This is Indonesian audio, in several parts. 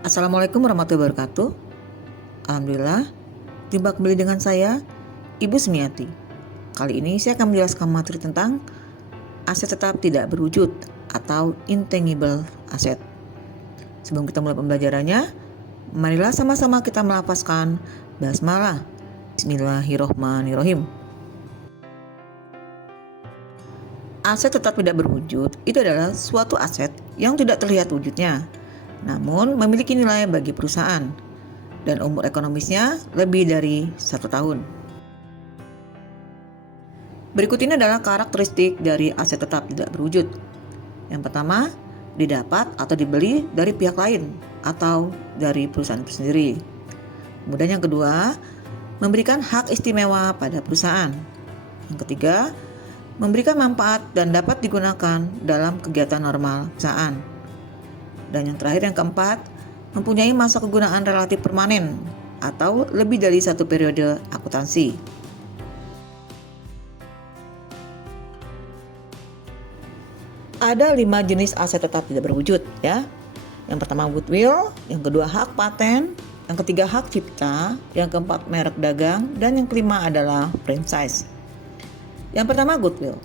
Assalamualaikum warahmatullahi wabarakatuh. Alhamdulillah, jumpa kembali dengan saya, Ibu Sumiati. Kali ini saya akan menjelaskan materi tentang aset tetap tidak berwujud atau intangible asset. Sebelum kita mulai pembelajarannya, marilah sama-sama kita melafazkan basmalah. Bismillahirrohmanirrohim. Aset tetap tidak berwujud itu adalah suatu aset yang tidak terlihat wujudnya, namun memiliki nilai bagi perusahaan dan umur ekonomisnya lebih dari 1 tahun. Berikut ini adalah karakteristik dari aset tetap tidak berwujud. Yang pertama, didapat atau dibeli dari pihak lain atau dari perusahaan itu sendiri. Kemudian yang kedua, memberikan hak istimewa pada perusahaan. Yang ketiga, memberikan manfaat dan dapat digunakan dalam kegiatan normal perusahaan. Dan yang terakhir, yang keempat, mempunyai masa kegunaan relatif permanen atau lebih dari 1 periode akuntansi. Ada 5 jenis aset tetap tidak berwujud ya. Yang pertama goodwill, yang kedua hak paten, yang ketiga hak cipta, yang keempat merek dagang, dan yang kelima adalah franchise. Yang pertama goodwill.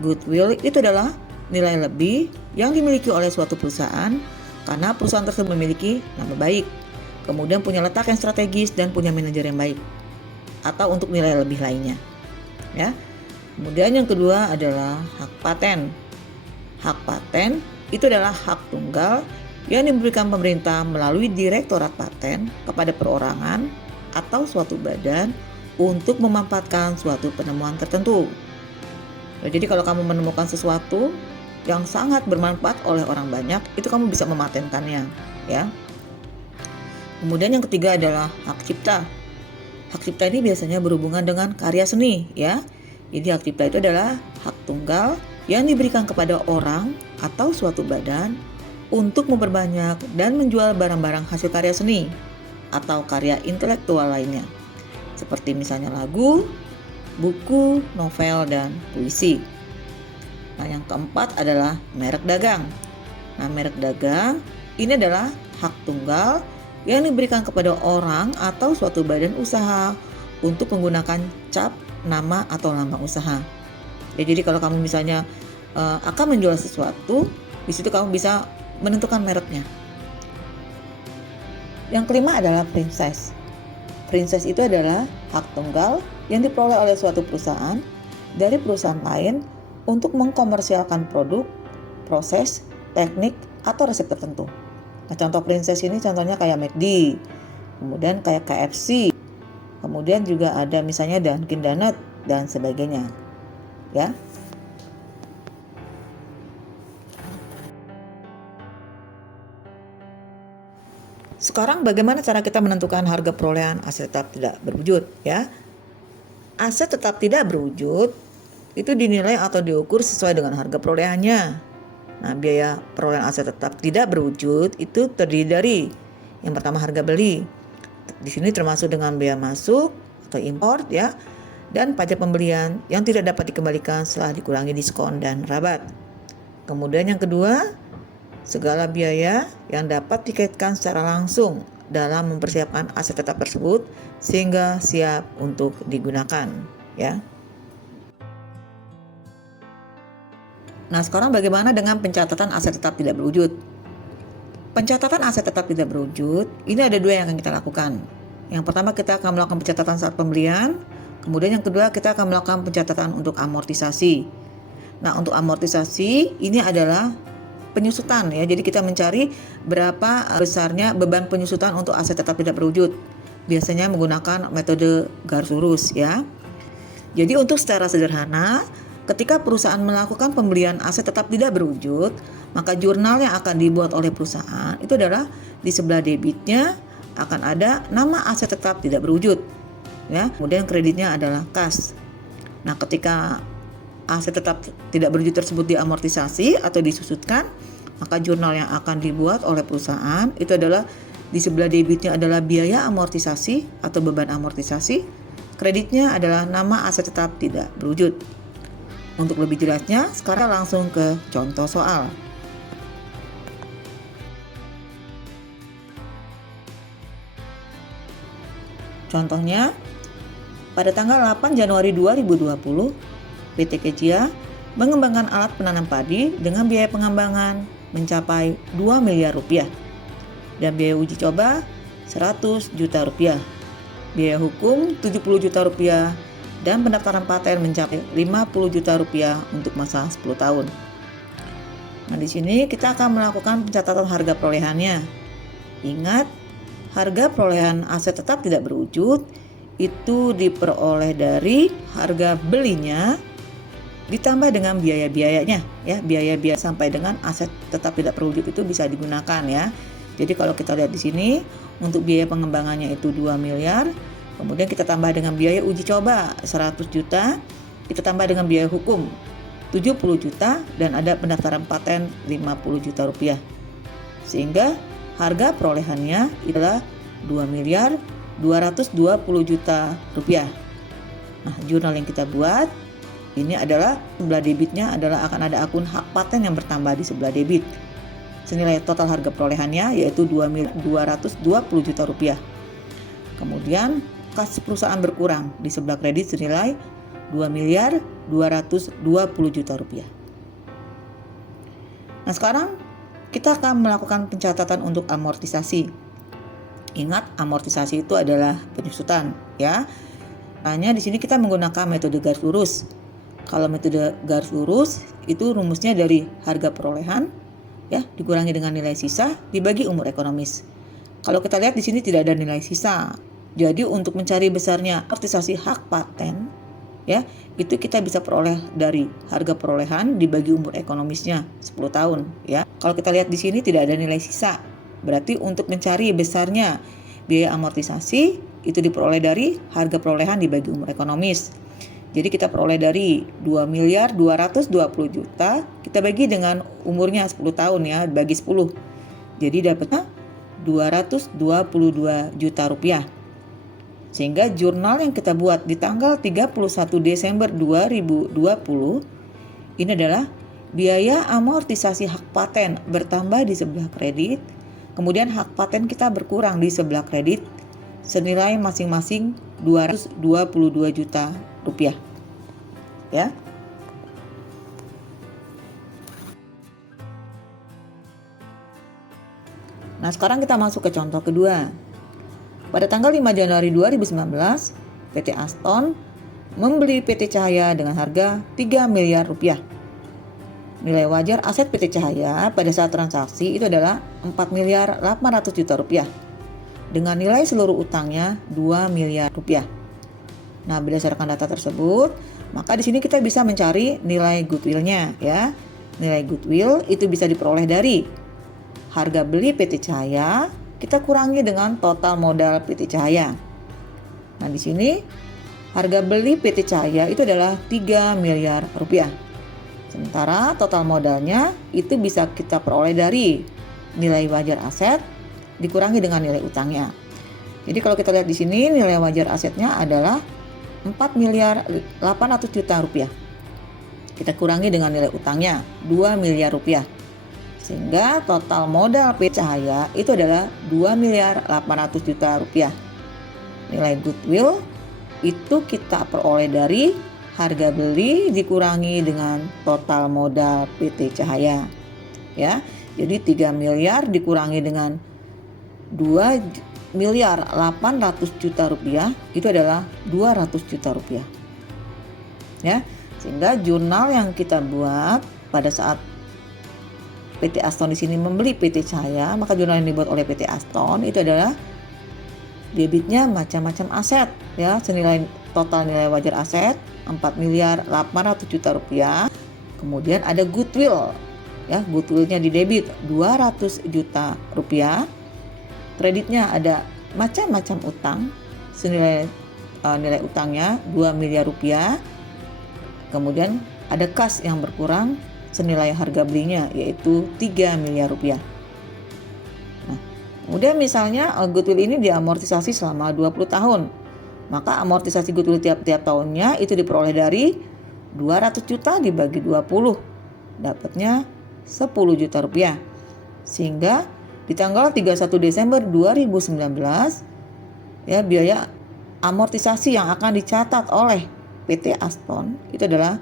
Goodwill itu adalah nilai lebih yang dimiliki oleh suatu perusahaan karena perusahaan tersebut memiliki nama baik, kemudian punya letak yang strategis dan punya manajer yang baik, atau untuk nilai lebih lainnya. Ya. Kemudian yang kedua adalah hak paten. Hak paten itu adalah hak tunggal yang diberikan pemerintah melalui Direktorat Paten kepada perorangan atau suatu badan untuk memanfaatkan suatu penemuan tertentu. Jadi kalau kamu menemukan sesuatu yang sangat bermanfaat oleh orang banyak, itu kamu bisa mematenkannya, ya. Kemudian yang ketiga adalah hak cipta. Hak cipta ini biasanya berhubungan dengan karya seni, ya. Jadi hak cipta itu adalah hak tunggal yang diberikan kepada orang atau suatu badan untuk memperbanyak dan menjual barang-barang hasil karya seni atau karya intelektual lainnya, seperti misalnya lagu, buku, novel, dan puisi. Nah, yang keempat adalah merek dagang. Nah, merek dagang ini adalah hak tunggal yang diberikan kepada orang atau suatu badan usaha untuk menggunakan cap, nama, atau lambang usaha. Ya, jadi kalau kamu misalnya akan menjual sesuatu, di situ kamu bisa menentukan mereknya. Yang kelima adalah franchise. Franchise itu adalah hak tunggal yang diperoleh oleh suatu perusahaan dari perusahaan lain untuk mengkomersialkan produk, proses, teknik, atau resep tertentu. Nah, contoh franchise ini contohnya kayak McD, kemudian kayak KFC, kemudian juga ada misalnya Dunkin Donut dan sebagainya. Ya. Sekarang bagaimana cara kita menentukan harga perolehan aset tetap tidak berwujud, ya? Aset tetap tidak berwujud itu dinilai atau diukur sesuai dengan harga perolehannya. Nah, biaya perolehan aset tetap tidak berwujud itu terdiri dari yang pertama harga beli. Di sini termasuk dengan biaya masuk atau import, ya, dan pajak pembelian yang tidak dapat dikembalikan setelah dikurangi diskon dan rabat. Kemudian yang kedua, segala biaya yang dapat dikaitkan secara langsung dalam mempersiapkan aset tetap tersebut sehingga siap untuk digunakan, ya. Nah, sekarang bagaimana dengan pencatatan aset tetap tidak berwujud? Pencatatan aset tetap tidak berwujud, ini ada 2 yang akan kita lakukan. Yang pertama, kita akan melakukan pencatatan saat pembelian. Kemudian yang kedua, kita akan melakukan pencatatan untuk amortisasi. Nah, untuk amortisasi ini adalah penyusutan, ya. Jadi kita mencari berapa besarnya beban penyusutan untuk aset tetap tidak berwujud. Biasanya menggunakan metode garis lurus, ya. Jadi untuk secara sederhana, ketika perusahaan melakukan pembelian aset tetap tidak berwujud, maka jurnal yang akan dibuat oleh perusahaan itu adalah di sebelah debitnya akan ada nama aset tetap tidak berwujud, ya. Kemudian kreditnya adalah kas. Nah, ketika aset tetap tidak berwujud tersebut diamortisasi atau disusutkan, maka jurnal yang akan dibuat oleh perusahaan itu adalah di sebelah debitnya adalah biaya amortisasi atau beban amortisasi, kreditnya adalah nama aset tetap tidak berwujud. Untuk lebih jelasnya, sekarang langsung ke contoh soal. Contohnya, pada tanggal 8 Januari 2020, PT Kejia mengembangkan alat penanam padi dengan biaya pengembangan mencapai 2 miliar rupiah dan biaya uji coba 100 juta rupiah. Biaya hukum 70 juta rupiah dan pendaftaran paten mencapai 50 juta rupiah untuk masa 10 tahun. Nah, di sini kita akan melakukan pencatatan harga perolehannya. Ingat, harga perolehan aset tetap tidak berwujud itu diperoleh dari harga belinya ditambah dengan biaya-biayanya ya, biaya-biaya sampai dengan aset tetap tidak berwujud itu bisa digunakan ya. Jadi kalau kita lihat di sini untuk biaya pengembangannya itu 2 miliar, kemudian kita tambah dengan biaya uji coba 100 juta, kita tambah dengan biaya hukum 70 juta dan ada pendaftaran paten 50 juta rupiah. Sehingga harga perolehannya adalah 2 miliar 220 juta rupiah. Nah, jurnal yang kita buat ini adalah sebelah debitnya adalah akan ada akun hak paten yang bertambah di sebelah debit. Senilai total harga perolehannya yaitu 2 miliar 220 juta rupiah. Kemudian kas perusahaan berkurang di sebelah kredit senilai 2 miliar 220 juta rupiah. Nah, sekarang kita akan melakukan pencatatan untuk amortisasi. Ingat, amortisasi itu adalah penyusutan ya. Hanya di sini kita menggunakan metode garis lurus. Kalau metode garis lurus itu rumusnya dari harga perolehan ya dikurangi dengan nilai sisa dibagi umur ekonomis. Kalau kita lihat di sini tidak ada nilai sisa. Jadi untuk mencari besarnya amortisasi hak paten ya, itu kita bisa peroleh dari harga perolehan dibagi umur ekonomisnya 10 tahun ya. Kalau kita lihat di sini tidak ada nilai sisa. Berarti untuk mencari besarnya biaya amortisasi itu diperoleh dari harga perolehan dibagi umur ekonomis. Jadi kita peroleh dari 2 miliar 220 juta, kita bagi dengan umurnya 10 tahun ya, bagi 10. Jadi dapatnya 222 juta rupiah. Sehingga jurnal yang kita buat di tanggal 31 Desember 2020 ini adalah biaya amortisasi hak paten bertambah di sebelah kredit. Kemudian hak paten kita berkurang di sebelah kredit senilai masing-masing 222 juta rupiah. Ya. Nah, sekarang kita masuk ke contoh kedua. Pada tanggal 5 Januari 2019, PT Aston membeli PT Cahaya dengan harga 3 miliar rupiah. Nilai wajar aset PT Cahaya pada saat transaksi itu adalah 4 miliar 800 juta rupiah dengan nilai seluruh utangnya 2 miliar rupiah. Nah, berdasarkan data tersebut, maka di sini kita bisa mencari nilai goodwill-nya ya. Nilai goodwill itu bisa diperoleh dari harga beli PT Cahaya kita kurangi dengan total modal PT Cahaya. Nah, di sini harga beli PT Cahaya itu adalah 3 miliar rupiah. Sementara total modalnya itu bisa kita peroleh dari nilai wajar aset dikurangi dengan nilai utangnya. Jadi kalau kita lihat di sini nilai wajar asetnya adalah 4 miliar 800 juta rupiah. Kita kurangi dengan nilai utangnya 2 miliar rupiah. Sehingga total modal PT Cahaya itu adalah 2 miliar 800 juta rupiah. Nilai goodwill itu kita peroleh dari harga beli dikurangi dengan total modal PT Cahaya. Ya. Jadi 3 miliar dikurangi dengan 2 miliar 800 juta rupiah itu adalah 200 juta rupiah. Ya. Sehingga jurnal yang kita buat pada saat PT Aston di sini membeli PT Cahaya, maka jurnal yang dibuat oleh PT Aston itu adalah debitnya macam-macam aset ya, senilai total nilai wajar aset 4 miliar 800 juta rupiah. Kemudian ada goodwill ya, goodwillnya di debit 200 juta rupiah. Kreditnya ada macam-macam utang senilai nilai utangnya 2 miliar rupiah. Kemudian ada kas yang berkurang senilai harga belinya yaitu 3 miliar rupiah. Nah, kemudian misalnya goodwill ini diamortisasi selama 20 tahun. Maka amortisasi goodwill tiap-tiap tahunnya itu diperoleh dari 200 juta dibagi 20. Dapatnya 10 juta rupiah. Sehingga di tanggal 31 Desember 2019 ya biaya amortisasi yang akan dicatat oleh PT Aston itu adalah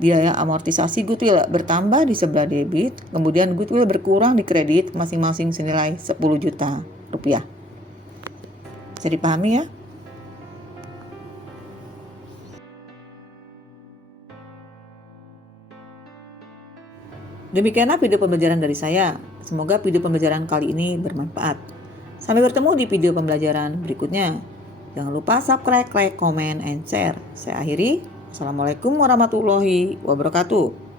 biaya amortisasi goodwill bertambah di sebelah debit, kemudian goodwill berkurang di kredit masing-masing senilai 10 juta rupiah. Bisa dipahami ya? Demikianlah video pembelajaran dari saya. Semoga video pembelajaran kali ini bermanfaat. Sampai bertemu di video pembelajaran berikutnya. Jangan lupa subscribe, like, comment, and share. Saya akhiri. Assalamualaikum warahmatullahi wabarakatuh.